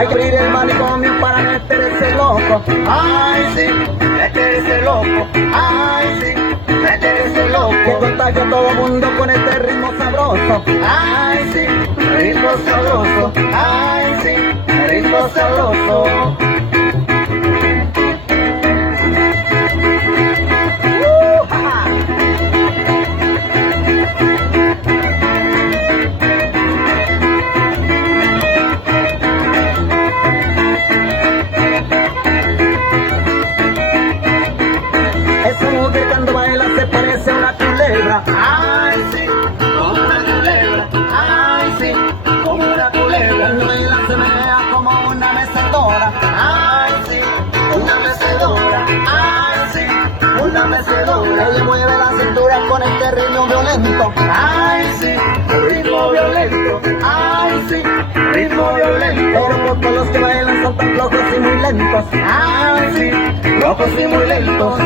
Hay que abrir el manicomio para meterse loco. Ay, sí, meterse loco. Ay, sí, meterse loco. Que contagia a todo mundo con este ritmo sabroso. Ay, sí, ritmo sabroso. Ay, sí, ritmo sabroso. Esa mujer cuando baila se parece a una culebra. Ay, sí, como una culebra. Ay, sí, como una culebra. Cuando baila se menea como una mecedora. Ay, sí, una mecedora. Ay, sí, una mecedora. Ella mueve la cintura con este ritmo violento. Ay, sí, ritmo violento. Ay, sí, ritmo violento. Pero pocos los que bailan son tan flojos y muy lentos. Ay, sí, flojos y muy lentos.